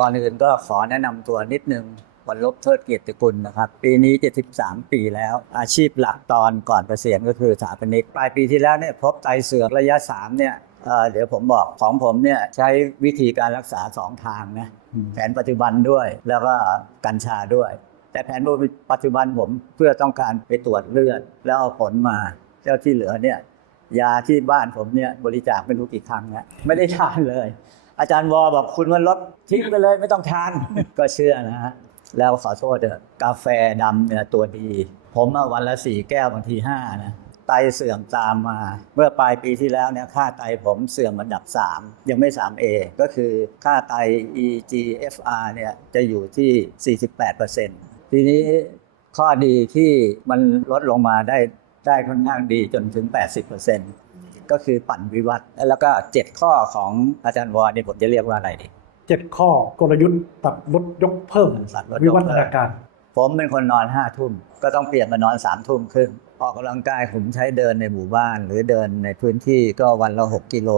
ก่อนอื่นก็ขอแนะนำตัวนิดนึงวันลบเทิดเกียรติกุลนะครับ ปีนี้ 73 ปีแล้ว อาชีพหลักตอนก่อนเกษียณก็คือสถาปนิกปลายปีที่แล้วเนี่ยพบไตเสื่อกระยะ 3 เนี่ยเเดี๋ยวผมบอกของผมเนี่ยใช้วิธีการรักษา 2 ทางนะแผนปัจจุบันด้วยแล้วก็กัญชาด้วย แต่แผนปัจจุบันผมเพื่อต้องการไปตรวจเลือดแล้วเอาผลมาเจ้าที่เหลือเนี่ยยาที่บ้านผมเนี่ยบริจาคไม่รู้กี่ครั้งแล้วไม่ได้ทานเลย อาจารย์วอบอกคุณว่าลดทิ้งไปเลยไม่ต้องทาน ก็เชื่อนะฮะแล้วขอโทษเถอะกาแฟดำเนี่ยตัวดี ผมอะวันละสี่แก้วบางทีห้านะไตเสื่อมตามมา เมื่อปลายปีที่แล้วเนี่ยค่าไตผมเสื่อมอันดับ 3 ยังไม่ 3A ก็คือค่าไต EGFR เนี่ยจะอยู่ที่ 48%ทีนี้ข้อดีที่มันลดลงมาได้ได้ค่อนข้างดีจนถึง 80% ก็คือปั่นวิวัฒน์แล้วก็ 7 ข้อของอาจารย์วอนี่ผมจะเรียกว่าอะไรดีเจ็ดข้อกลยุทธ์ตัดลดยกเพิ่มตัดลดยกวิวัฒนาการ ผมเป็นคนนอนห้าทุ่มก็ต้องเปลี่ยนมานอนสามทุ่มครึ่งออกกำลังกายผมใช้เดินในหมู่บ้าน หรือเดินในพื้นที่ก็วันละ 6 กิโล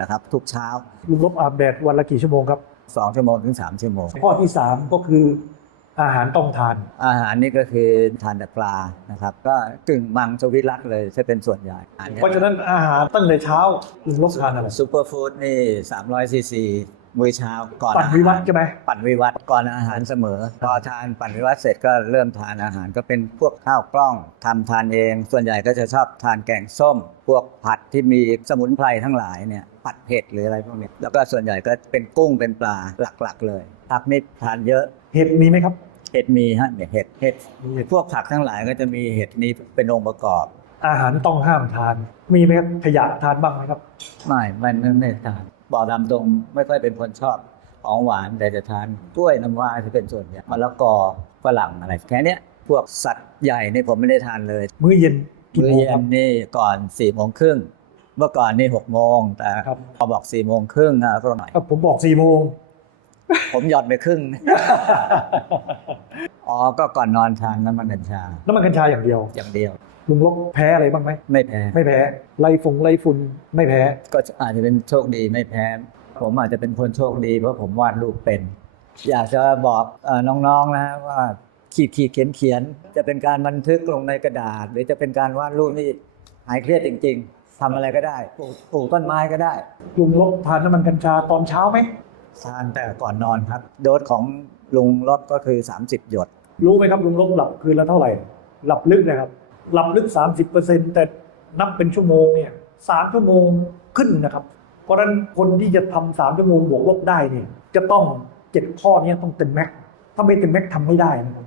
นะครับ ทุกเช้าลุงลบอาบแดดวันละกี่ชั่วโมงครับ 2 ชั่วโมงถึง 3 ชั่วโมง ข้อที่สามก็คือ อาหารต้องทาน อาหารนี่ก็คือทานแต่ปลานะครับ ก็กึ่งมังสวิรัตเลยจะเป็นส่วนใหญ่อาหารเพราะฉะนั้นอาหารตั้งแต่เช้าลุงลบทานอะไรซูเปอร์ฟู้ดนี่300ซีซีมื้อเช้าก่อนปั่นวิวัฒน์ใช่ไหมปั่นวิวัฒน์ก่อนอาหารเสมอพอทานปั่นวิวัฒน์เสร็จก็เริ่มทานอาหารก็เป็นพวกข้าวกล้องทำทานเอง ส่วนใหญ่ก็จะชอบทานแกงส้ม พวกผัดที่มีสมุนไพรทั้งหลายเนี่ยผัดเผ็ดหรืออะไรพวกนี้แล้วก็ส่วนใหญ่ก็เป็นกุ้งเป็นปลาหลักๆ เลยผักนี่ทานเยอะเห็ดมีไหมครับเห็ดมีฮะเนี่ยเห็ดเห็ดมีเห็ดพวกผักทั้งหลายก็จะมีเห็ดนี้เป็นองค์ประกอบ อาหารต้องห้ามทาน มีไหมครับขยะทานบ้างไหมครับ ไม่ไม่ไม่ไม่ทานบ่อดำตรงไม่ค่อยเป็นคนชอบของหวานแต่จะทานกล้วยน้ำว้าจะเป็นส่วนใหญ่มะละกอฝรั่งอะไรแค่เนี้ยพวกสัตว์ใหญ่นี่ผมไม่ได้ทานเลย มื้อเย็นกี่มื้อโมงเย็ครันบนี่ก่อนสี่โมงครึ่งเมื่อก่อนนี่หกโมงแต่ครับพอบอกสี่โมงครึ่งนะก็หน่อยครับผมบอกสี่โมง ผมหย่อนไปครึ่ง อ๋อ ก็ก่อนนอนทานน้ำมันกัญชา น้ำมันกัญชาอย่างเดียว อย่างเดียว ลุงลบแพ้อะไรบ้างไหม ไม่แพ้ ไม่แพ้ ไล่ฟงไล่ฝุ่นไม่แพ้ ก็อาจจะเป็นโชคดีไม่แพ้ ผมอาจจะเป็นคนโชคดีเพราะผมวาดรูปเป็น อยากจะบอกเออน้องๆนะฮะว่าขีดขีดเขียนเขียน จะเป็นการบันทึกลงในกระดาษ หรือจะเป็นการวาดรูปนี่หายเครียดจริง ๆทำอะไรก็ได้ ปลูกปลูกต้นไม้ก็ได้ ลุงลบทานน้ำมันกัญชาตอนเช้าไหม ทานแต่ก่อนนอนครับ โดสของลุงลดก็คือ 30 หยด รู้ไหมครับลุงลบหลับคืนละเท่าไหร่ หลับลึกนะครับ หลับลึก 30%แต่นับเป็นชั่วโมงเนี่ยสามชั่วโมงขึ้นนะครับ เพราะฉะนั้นคนที่จะทำสามชั่วโมงบวกลบได้เนี่ยจะต้องเจ็ดข้อนี้ต้องเต็มแม็กซ์ถ้าไม่เต็มแม็กซ์ทำไม่ได้นะครับ